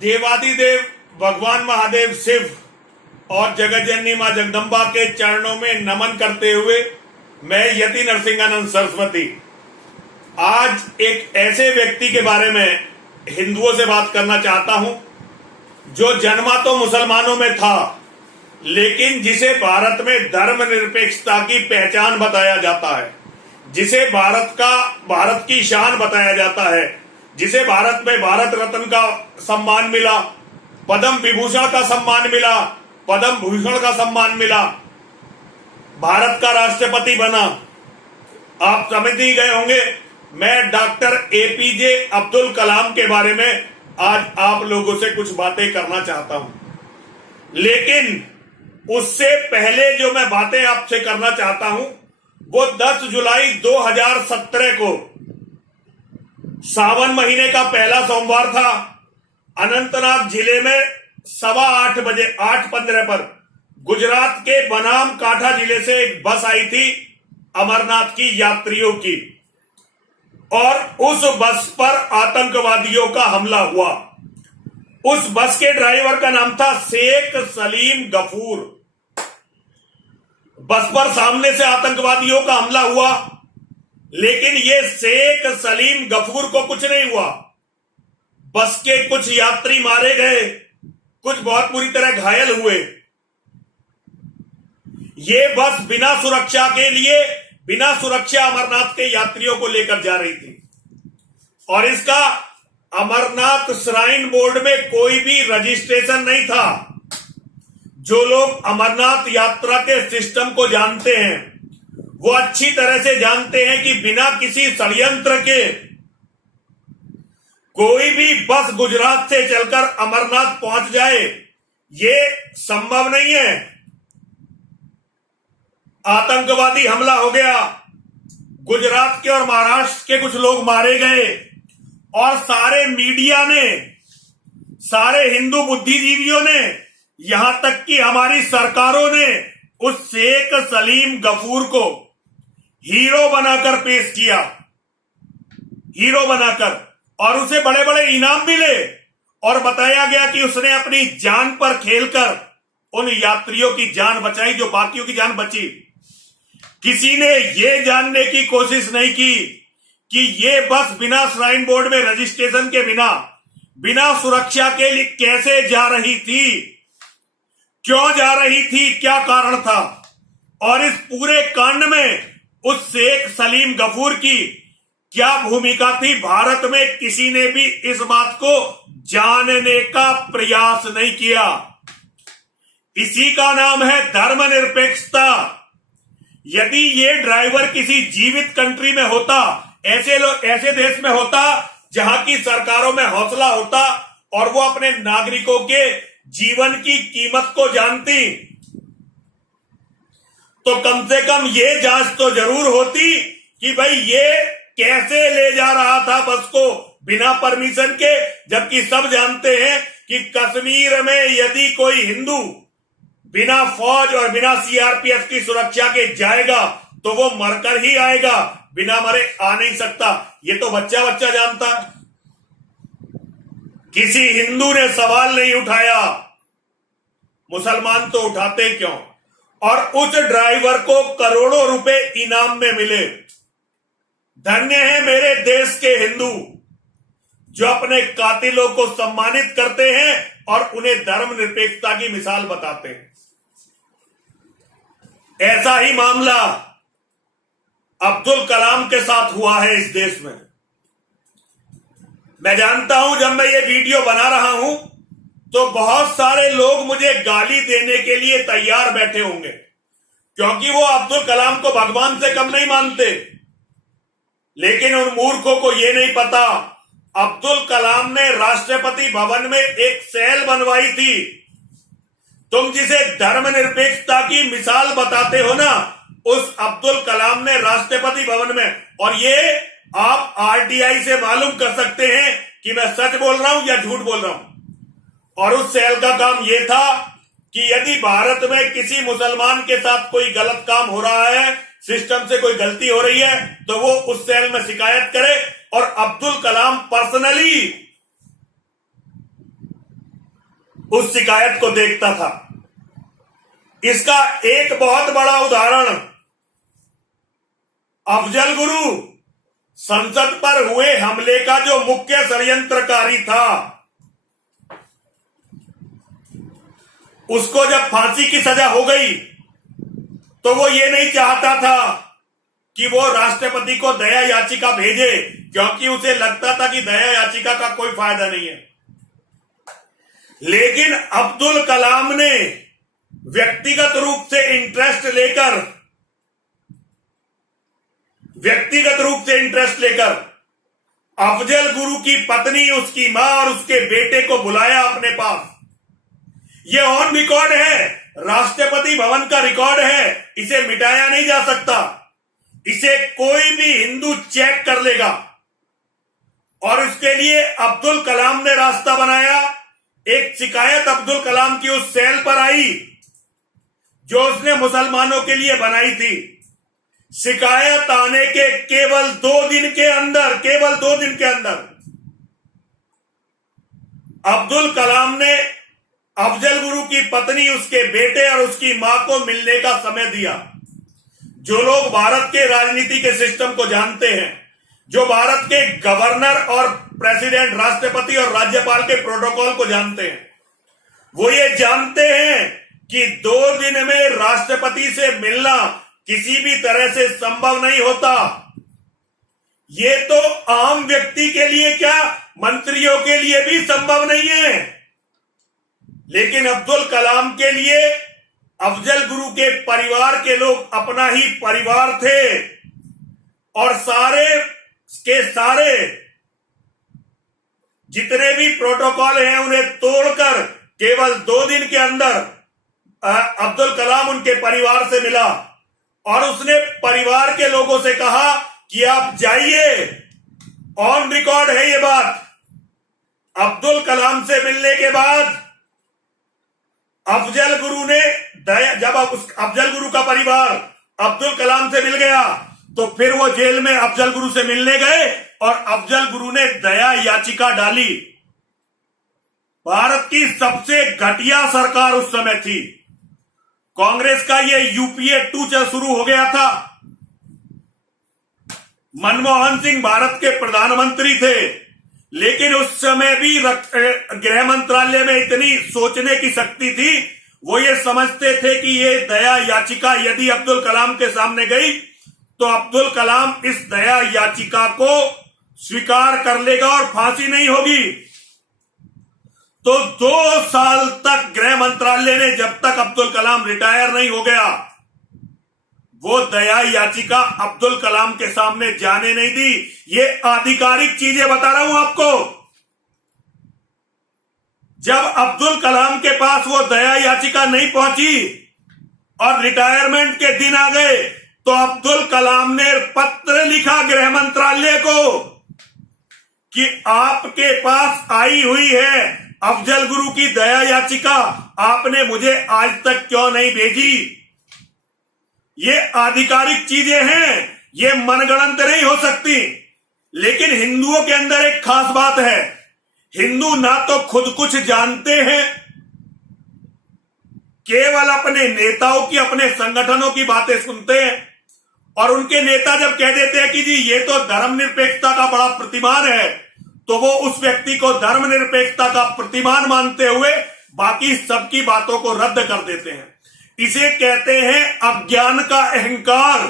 देवादिदेव भगवान महादेव शिव और जगतजननी मां जगदम्बा के चरणों में नमन करते हुए मैं यति नरसिंहानंद सरस्वती आज एक ऐसे व्यक्ति के बारे में हिंदुओं से बात करना चाहता हूं जो जन्मा तो मुसलमानों में था, लेकिन जिसे भारत में धर्मनिरपेक्षता की पहचान बताया जाता है, जिसे भारत की शान बताया जाता है, जिसे भारत में भारत रत्न का सम्मान मिला, पद्म विभूषण का सम्मान मिला, पद्म भूषण का सम्मान मिला, भारत का राष्ट्रपति बना। आप समझ ही गए होंगे मैं डॉक्टर एपीजे अब्दुल कलाम के बारे में आज आप लोगों से कुछ बातें करना चाहता हूं, लेकिन उससे पहले जो मैं बातें आपसे करना चाहता हूं वो 10 जुलाई 2017 को सावन महीने का पहला सोमवार था। अनंतनाग जिले में 8:15 बजे 8:15 पर गुजरात के बनाम काठा जिले से एक बस आई थी अमरनाथ की यात्रियों की, और उस बस पर आतंकवादियों का हमला हुआ। उस बस के ड्राइवर का नाम था शेख सलीम गफूर। बस पर सामने से आतंकवादियों का हमला हुआ, लेकिन ये शेख सलीम गफूर को कुछ नहीं हुआ। बस के कुछ यात्री मारे गए, कुछ बहुत बुरी तरह घायल हुए। ये बस बिना सुरक्षा अमरनाथ के यात्रियों को लेकर जा रही थी, और इसका अमरनाथ श्राइन बोर्ड में कोई भी रजिस्ट्रेशन नहीं था। जो लोग अमरनाथ यात्रा के सिस्टम को जानते हैं वो अच्छी तरह से जानते हैं कि बिना किसी षड्यंत्र के कोई भी बस गुजरात से चलकर अमरनाथ पहुंच जाए, ये संभव नहीं है। आतंकवादी हमला हो गया, गुजरात के और महाराष्ट्र के कुछ लोग मारे गए, और सारे मीडिया ने, सारे हिंदू बुद्धिजीवियों ने, यहां तक कि हमारी सरकारों ने उस शेख सलीम गफूर को हीरो बनाकर पेश किया, हीरो बनाकर, और उसे बड़े बड़े इनाम मिले, और बताया गया कि उसने अपनी जान पर खेलकर उन यात्रियों की जान बचाई जो बाकियों की जान बची। किसी ने यह जानने की कोशिश नहीं की कि ये बस बिना श्राइन बोर्ड में रजिस्ट्रेशन के बिना सुरक्षा के लिए कैसे जा रही थी, क्यों जा रही थी, क्या कारण था, और इस पूरे कांड में उस शेख सलीम गफूर की क्या भूमिका थी। भारत में किसी ने भी इस बात को जानने का प्रयास नहीं किया। इसी का नाम है धर्मनिरपेक्षता। यदि ये ड्राइवर किसी जीवित कंट्री में होता, ऐसे देश में होता जहां की सरकारों में हौसला होता और वो अपने नागरिकों के जीवन की कीमत को जानती, तो कम से कम ये जांच तो जरूर होती कि भाई ये कैसे ले जा रहा था बस को बिना परमिशन के। जबकि सब जानते हैं कि कश्मीर में यदि कोई हिंदू बिना फौज और बिना सीआरपीएफ की सुरक्षा के जाएगा तो वो मरकर ही आएगा, बिना मरे आ नहीं सकता। ये तो बच्चा बच्चा जानता। किसी हिंदू ने सवाल नहीं उठाया, मुसलमान तो उठाते क्यों। और उस ड्राइवर को करोड़ों रुपए इनाम में मिले। धन्य है मेरे देश के हिंदू जो अपने कातिलों को सम्मानित करते हैं और उन्हें धर्मनिरपेक्षता की मिसाल बताते हैं। ऐसा ही मामला अब्दुल कलाम के साथ हुआ है इस देश में। मैं जानता हूं जब मैं ये वीडियो बना रहा हूं तो बहुत सारे लोग मुझे गाली देने के लिए तैयार बैठे होंगे, क्योंकि वो अब्दुल कलाम को भगवान से कम नहीं मानते। लेकिन उन मूर्खों को ये नहीं पता अब्दुल कलाम ने राष्ट्रपति भवन में एक सेल बनवाई थी। तुम जिसे धर्मनिरपेक्षता की मिसाल बताते हो ना, उस अब्दुल कलाम ने राष्ट्रपति भवन में, और ये आप आरटीआई से मालूम कर सकते हैं कि मैं सच बोल रहा हूं या झूठ बोल रहा हूं। और उस सेल का काम यह था कि यदि भारत में किसी मुसलमान के साथ कोई गलत काम हो रहा है, सिस्टम से कोई गलती हो रही है, तो वो उस सेल में शिकायत करे, और अब्दुल कलाम पर्सनली उस शिकायत को देखता था। इसका एक बहुत बड़ा उदाहरण अफजल गुरु संसद पर हुए हमले का जो मुख्य षड्यंत्रकारी था, उसको जब फांसी की सजा हो गई तो वो ये नहीं चाहता था कि वो राष्ट्रपति को दया याचिका भेजे, क्योंकि उसे लगता था कि दया याचिका का कोई फायदा नहीं है। लेकिन अब्दुल कलाम ने व्यक्तिगत रूप से इंटरेस्ट लेकर अफजल गुरु की पत्नी, उसकी मां और उसके बेटे को बुलाया अपने पास। ये ऑन रिकॉर्ड है, राष्ट्रपति भवन का रिकॉर्ड है, इसे मिटाया नहीं जा सकता। इसे कोई भी हिंदू चेक कर लेगा। और इसके लिए अब्दुल कलाम ने रास्ता बनाया। एक शिकायत अब्दुल कलाम की उस सेल पर आई जो उसने मुसलमानों के लिए बनाई थी। शिकायत आने के केवल 2 दिन के अंदर अब्दुल कलाम ने अफजल गुरु की पत्नी, उसके बेटे और उसकी मां को मिलने का समय दिया। जो लोग भारत के राजनीति के सिस्टम को जानते हैं, जो भारत के गवर्नर और प्रेसिडेंट, राष्ट्रपति और राज्यपाल के प्रोटोकॉल को जानते हैं, वो ये जानते हैं कि 2 दिन में राष्ट्रपति से मिलना किसी भी तरह से संभव नहीं होता। ये तो आम व्यक्ति के लिए क्या, मंत्रियों के लिए भी संभव नहीं है। लेकिन अब्दुल कलाम के लिए अफजल गुरु के परिवार के लोग अपना ही परिवार थे और सारे के सारे जितने भी प्रोटोकॉल हैं उन्हें तोड़कर केवल 2 दिन के अंदर अब्दुल कलाम उनके परिवार से मिला और उसने परिवार के लोगों से कहा कि आप जाइए। ऑन रिकॉर्ड है ये बात। अब्दुल कलाम से मिलने के बाद अफजल गुरु ने जब अफजल गुरु का परिवार अब्दुल कलाम से मिल गया तो फिर वो जेल में अफजल गुरु से मिलने गए और अफजल गुरु ने दया याचिका डाली। भारत की सबसे घटिया सरकार उस समय थी। कांग्रेस का ये यूपीए 2 शुरू हो गया था। मनमोहन सिंह भारत के प्रधानमंत्री थे, लेकिन उस समय भी गृह मंत्रालय में इतनी सोचने की शक्ति थी, वो ये समझते थे कि ये दया याचिका यदि अब्दुल कलाम के सामने गई तो अब्दुल कलाम इस दया याचिका को स्वीकार कर लेगा और फांसी नहीं होगी। तो 2 साल तक गृह मंत्रालय ने, जब तक अब्दुल कलाम रिटायर नहीं हो गया, वो दया याचिका अब्दुल कलाम के सामने जाने नहीं दी। ये आधिकारिक चीजें बता रहा हूं आपको। जब अब्दुल कलाम के पास वो दया याचिका नहीं पहुंची और रिटायरमेंट के दिन आ गए तो अब्दुल कलाम ने पत्र लिखा गृह मंत्रालय को कि आपके पास आई हुई है अफजल गुरु की दया याचिका, आपने मुझे आज तक क्यों नहीं भेजी। ये आधिकारिक चीजें हैं, ये मनगढ़ंत नहीं हो सकती। लेकिन हिंदुओं के अंदर एक खास बात है, हिंदू ना तो खुद कुछ जानते हैं, केवल अपने नेताओं की, अपने संगठनों की बातें सुनते हैं और उनके नेता जब कह देते हैं कि जी ये तो धर्मनिरपेक्षता का बड़ा प्रतिमान है, तो वो उस व्यक्ति को धर्मनिरपेक्षता का प्रतिमान मानते हुए बाकी सबकी बातों को रद्द कर देते हैं। इसे कहते हैं अज्ञान का अहंकार।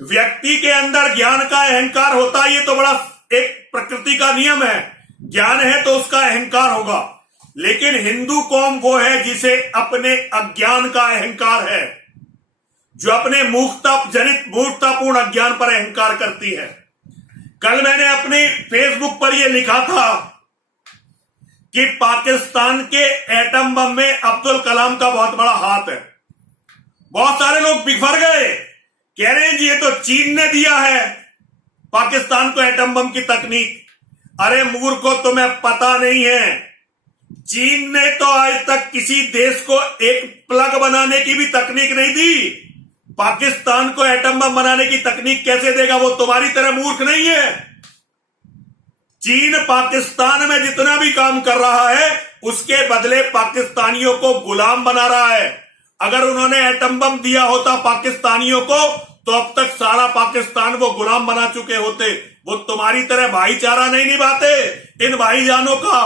व्यक्ति के अंदर ज्ञान का अहंकार होता है, ये तो बड़ा एक प्रकृति का नियम है। ज्ञान है तो उसका अहंकार होगा। लेकिन हिंदू कौम वो है जिसे अपने अज्ञान का अहंकार है, जो अपने मूर्खतापूर्ण अज्ञान पर अहंकार करती है। कल मैंने अपने फेसबुक पर यह लिखा था कि पाकिस्तान के एटम बम में अब्दुल कलाम का बहुत बड़ा हाथ है। बहुत सारे लोग बिफर गए, कह रहे हैं जी ये तो चीन ने दिया है पाकिस्तान को एटम बम की तकनीक। अरे मूर्खों, तुम्हें पता नहीं है, चीन ने तो आज तक किसी देश को एक प्लग बनाने की भी तकनीक नहीं दी। पाकिस्तान को एटम बम बनाने की तकनीक कैसे देगा? वो तुम्हारी तरह मूर्ख नहीं है। चीन पाकिस्तान में जितना भी काम कर रहा है उसके बदले पाकिस्तानियों को गुलाम बना रहा है। अगर उन्होंने एटम बम दिया होता पाकिस्तानियों को तो अब तक सारा पाकिस्तान वो गुलाम बना चुके होते। वो तुम्हारी तरह भाईचारा नहीं निभाते इन भाईजानों का।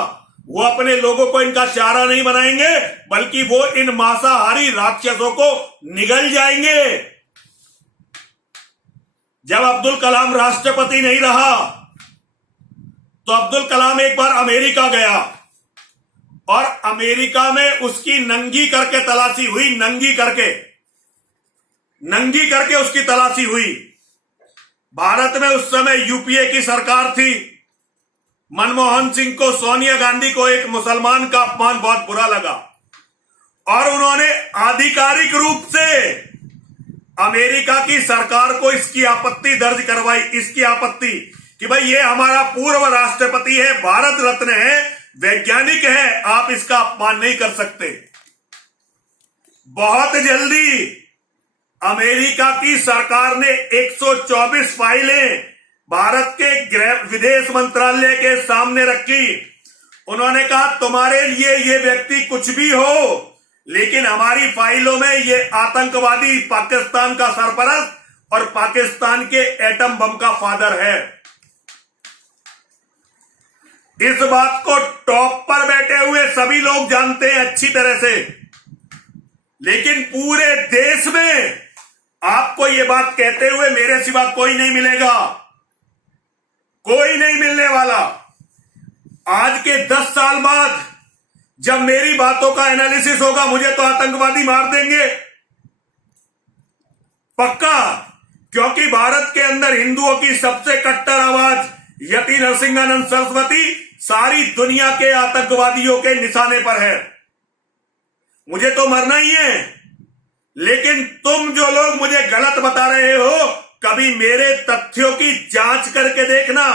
वो अपने लोगों को इनका चारा नहीं बनाएंगे बल्कि वो इन मांसाहारी राक्षसों को निगल जाएंगे। जब अब्दुल कलाम राष्ट्रपति नहीं रहा तो अब्दुल कलाम एक बार अमेरिका गया और अमेरिका में उसकी नंगी करके तलाशी हुई। नंगी करके उसकी तलाशी हुई। भारत में उस समय यूपीए की सरकार थी। मनमोहन सिंह को, सोनिया गांधी को एक मुसलमान का अपमान बहुत बुरा लगा और उन्होंने आधिकारिक रूप से अमेरिका की सरकार को इसकी आपत्ति दर्ज करवाई। इसकी आपत्ति कि भाई ये हमारा पूर्व राष्ट्रपति है, भारत रत्न है, वैज्ञानिक है, आप इसका अपमान नहीं कर सकते। बहुत जल्दी अमेरिका की सरकार ने 124 फाइलें भारत के गृह विदेश मंत्रालय के सामने रखी। उन्होंने कहा तुम्हारे लिए ये व्यक्ति कुछ भी हो लेकिन हमारी फाइलों में ये आतंकवादी पाकिस्तान का सरपरस्त और पाकिस्तान के एटम बम का फादर है। इस बात को टॉप पर बैठे हुए सभी लोग जानते हैं अच्छी तरह से, लेकिन पूरे देश में आपको ये बात कहते हुए मेरे सिवा कोई नहीं मिलेगा, कोई नहीं मिलने वाला। आज के 10 साल बाद जब मेरी बातों का एनालिसिस होगा मुझे तो आतंकवादी मार देंगे पक्का, क्योंकि भारत के अंदर हिंदुओं की सबसे कट्टर आवाज यति नरसिंहानंद सरस्वती सारी दुनिया के आतंकवादियों के निशाने पर है। मुझे तो मरना ही है, लेकिन तुम जो लोग मुझे गलत बता रहे हो कभी मेरे तथ्यों की जांच करके देखना।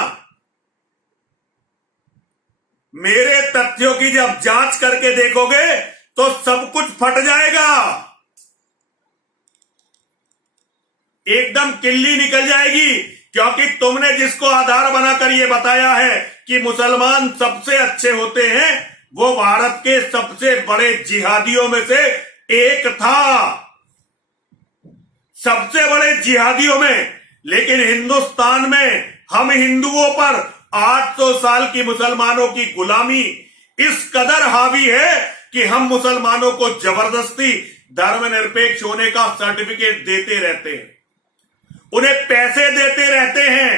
मेरे तथ्यों की जब जांच करके देखोगे तो सब कुछ फट जाएगा, एकदम किल्ली निकल जाएगी। क्योंकि तुमने जिसको आधार बनाकर यह बताया है कि मुसलमान सबसे अच्छे होते हैं वो भारत के सबसे बड़े जिहादियों में से एक था, सबसे बड़े जिहादियों में। लेकिन हिंदुस्तान में हम हिंदुओं पर 800 साल की मुसलमानों की गुलामी इस कदर हावी है कि हम मुसलमानों को जबरदस्ती धर्मनिरपेक्ष होने का सर्टिफिकेट देते रहते हैं, उन्हें पैसे देते रहते हैं।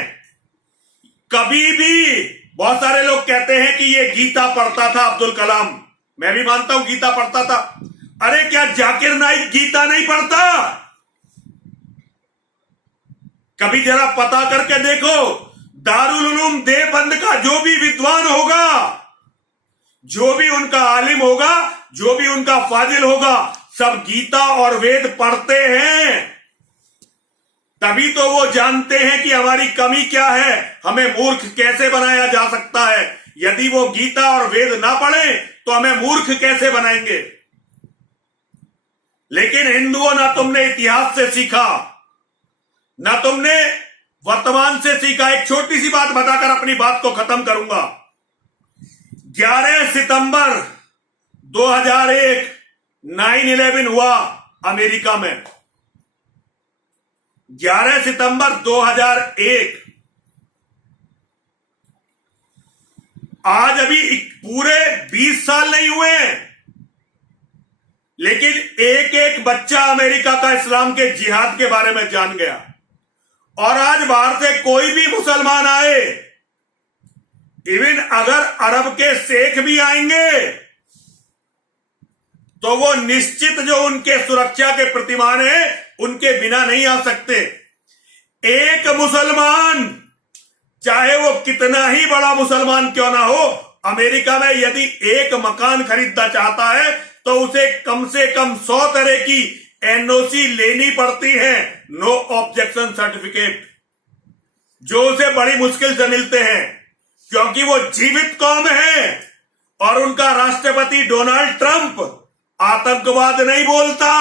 कभी भी बहुत सारे लोग कहते हैं कि ये गीता पढ़ता था अब्दुल कलाम, मैं भी मानता हूं गीता पढ़ता था। अरे क्या जाकिर नाइक गीता नहीं पढ़ता? कभी जरा पता करके देखो, दारुल उलूम देवबंद का जो भी विद्वान होगा, जो भी उनका आलिम होगा, जो भी उनका फाजिल होगा, सब गीता और वेद पढ़ते हैं। तभी तो वो जानते हैं कि हमारी कमी क्या है, हमें मूर्ख कैसे बनाया जा सकता है। यदि वो गीता और वेद ना पढ़े तो हमें मूर्ख कैसे बनाएंगे। लेकिन हिंदुओं, ना तुमने इतिहास से सीखा, ना तुमने वर्तमान से सीखा। एक छोटी सी बात बताकर अपनी बात को खत्म करूंगा। 11 सितंबर 2001 9/11 हुआ अमेरिका में। 11 सितंबर 2001। आज अभी पूरे 20 साल नहीं हुए, लेकिन एक एक बच्चा अमेरिका का इस्लाम के जिहाद के बारे में जान गया। और आज बाहर से कोई भी मुसलमान आए, इवन अगर अरब के शेख भी आएंगे तो वो निश्चित जो उनके सुरक्षा के प्रतिमान है उनके बिना नहीं आ सकते। एक मुसलमान, चाहे वो कितना ही बड़ा मुसलमान क्यों ना हो, अमेरिका में यदि एक मकान खरीदना चाहता है तो उसे कम से कम 100 तरह की एनओसी लेनी पड़ती है, नो ऑब्जेक्शन सर्टिफिकेट, जो उसे बड़ी मुश्किल से मिलते हैं, क्योंकि वो जीवित कौम है। और उनका राष्ट्रपति डोनाल्ड ट्रंप आतंकवाद नहीं बोलता,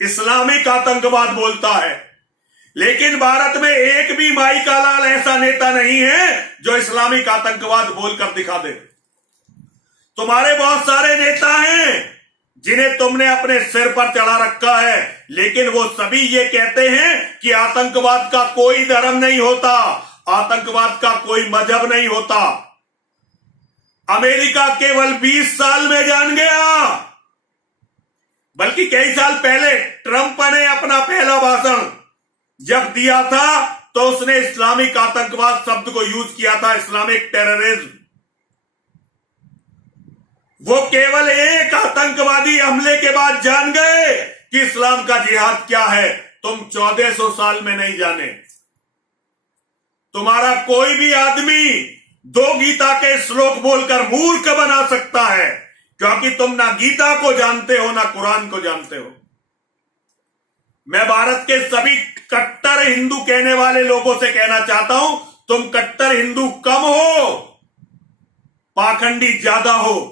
इस्लामिक आतंकवाद बोलता है। लेकिन भारत में एक भी माई का लाल ऐसा नेता नहीं है जो इस्लामिक आतंकवाद बोलकर दिखा दे। तुम्हारे बहुत सारे नेता हैं जिन्हें तुमने अपने सिर पर चढ़ा रखा है, लेकिन वो सभी ये कहते हैं कि आतंकवाद का कोई धर्म नहीं होता, आतंकवाद का कोई मजहब नहीं होता। अमेरिका केवल 20 साल में जान गया, बल्कि कई साल पहले ट्रंप ने अपना पहला भाषण जब दिया था तो उसने इस्लामिक आतंकवाद शब्द को यूज किया था, इस्लामिक टेररिज्म। वो केवल एक आतंकवादी हमले के बाद जान गए कि इस्लाम का जिहाद क्या है। तुम 1400 साल में नहीं जाने। तुम्हारा कोई भी आदमी 2 गीता के श्लोक बोलकर मूर्ख बना सकता है, क्योंकि तुम ना गीता को जानते हो ना कुरान को जानते हो। मैं भारत के सभी कट्टर हिंदू कहने वाले लोगों से कहना चाहता हूं, तुम कट्टर हिंदू कम हो, पाखंडी ज्यादा हो।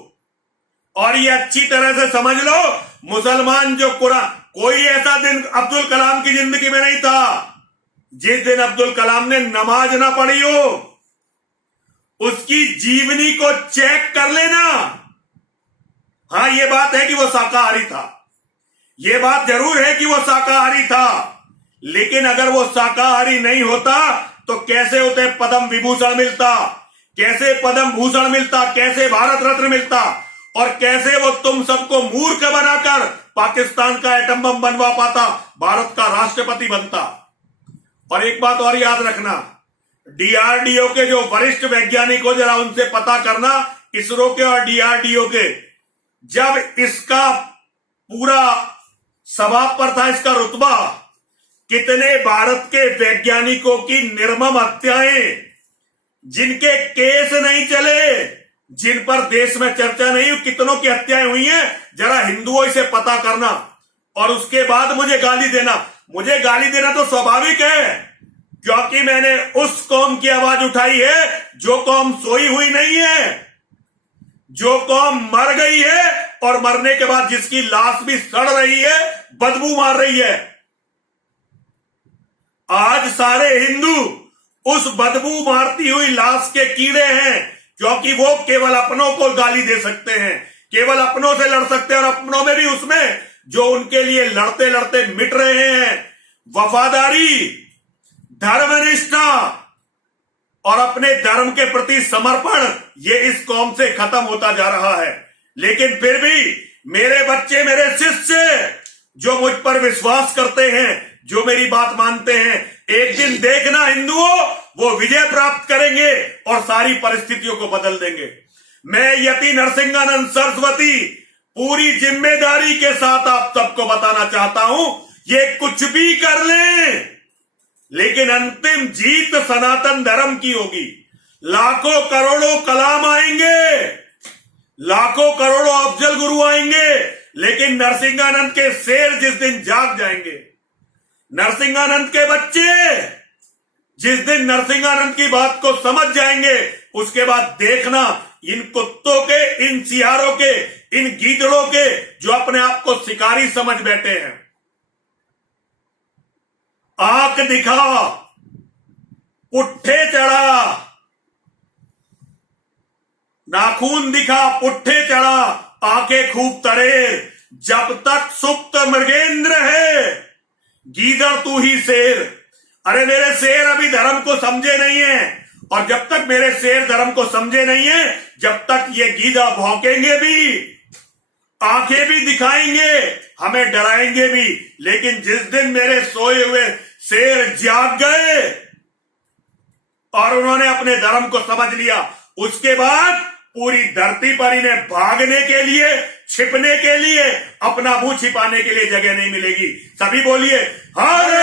और ये अच्छी तरह से समझ लो, मुसलमान जो कुरान, कोई ऐसा दिन अब्दुल कलाम की जिंदगी में नहीं था जिस दिन अब्दुल कलाम ने नमाज ना पढ़ी हो। उसकी जीवनी को चेक कर लेना। हां, यह बात है कि वो शाकाहारी था, यह बात जरूर है कि वो शाकाहारी था, लेकिन अगर वो शाकाहारी नहीं होता तो कैसे उसे पद्म विभूषण मिलता, कैसे पद्म भूषण मिलता, कैसे भारत रत्न मिलता, और कैसे वो तुम सबको मूर्ख बनाकर पाकिस्तान का एटम बम बनवा पाता, भारत का राष्ट्रपति बनता। और एक बात और याद रखना, डीआरडीओ के जो वरिष्ठ वैज्ञानिक हो, जरा उनसे पता करना, इसरो के और डीआरडीओ के, जब इसका पूरा सभा पर था इसका रुतबा, कितने भारत के वैज्ञानिकों की निर्मम हत्याएं, जिनके केस नहीं चले, जिन पर देश में चर्चा नहीं हुई, कितनों की हत्याएं हुई हैं, जरा हिंदुओं से पता करना। और उसके बाद मुझे गाली देना। मुझे गाली देना तो स्वाभाविक है, क्योंकि मैंने उस कौम की आवाज उठाई है जो कौम सोई हुई नहीं है, जो कौम मर गई है और मरने के बाद जिसकी लाश भी सड़ रही है, बदबू मार रही है। आज सारे हिंदू उस बदबू मारती हुई लाश के कीड़े हैं, क्योंकि वो केवल अपनों को गाली दे सकते हैं, केवल अपनों से लड़ सकते हैं, और अपनों में भी उसमें जो उनके लिए लड़ते लड़ते मिट रहे हैं। वफादारी, धर्मनिष्ठा और अपने धर्म के प्रति समर्पण, ये इस कौम से खत्म होता जा रहा है। लेकिन फिर भी मेरे बच्चे, मेरे शिष्य जो मुझ पर विश्वास करते हैं, जो मेरी बात मानते हैं, एक दिन देखना हिंदुओं, वो विजय प्राप्त करेंगे और सारी परिस्थितियों को बदल देंगे। मैं यति नरसिंहानंद सरस्वती पूरी जिम्मेदारी के साथ आप सबको बताना चाहता हूं, ये कुछ भी कर लें, लेकिन अंतिम जीत सनातन धर्म की होगी। लाखों करोड़ों कलाम आएंगे, लाखों करोड़ों अफजल गुरु आएंगे, लेकिन नरसिंहानंद के शेर जिस दिन जाग जाएंगे, नरसिंहानंद के बच्चे जिस दिन नरसिंहानंद की बात को समझ जाएंगे, उसके बाद देखना इन कुत्तों के, इन सियारों के, इन गीदड़ों के, जो अपने आप को शिकारी समझ बैठे हैं, आंख दिखा, पुट्ठे चढ़ा, नाखून दिखा, पुट्ठे चढ़ा, आंखें खूब तरेर, जब तक सुप्त मृगेंद्र है, गीदड़ तू ही शेर। अरे मेरे शेर अभी धर्म को समझे नहीं है, और जब तक मेरे शेर धर्म को समझे नहीं है, जब तक ये गीदड़ भौंकेंगे भी, आंखें भी दिखाएंगे, हमें डराएंगे भी, लेकिन जिस दिन मेरे सोए हुए शेर जाग गए और उन्होंने अपने धर्म को समझ लिया, उसके बाद पूरी धरती पर इन्हें भागने के लिए, छिपने के लिए, अपना मुंह छिपाने के लिए जगह नहीं मिलेगी। सभी बोलिए हरे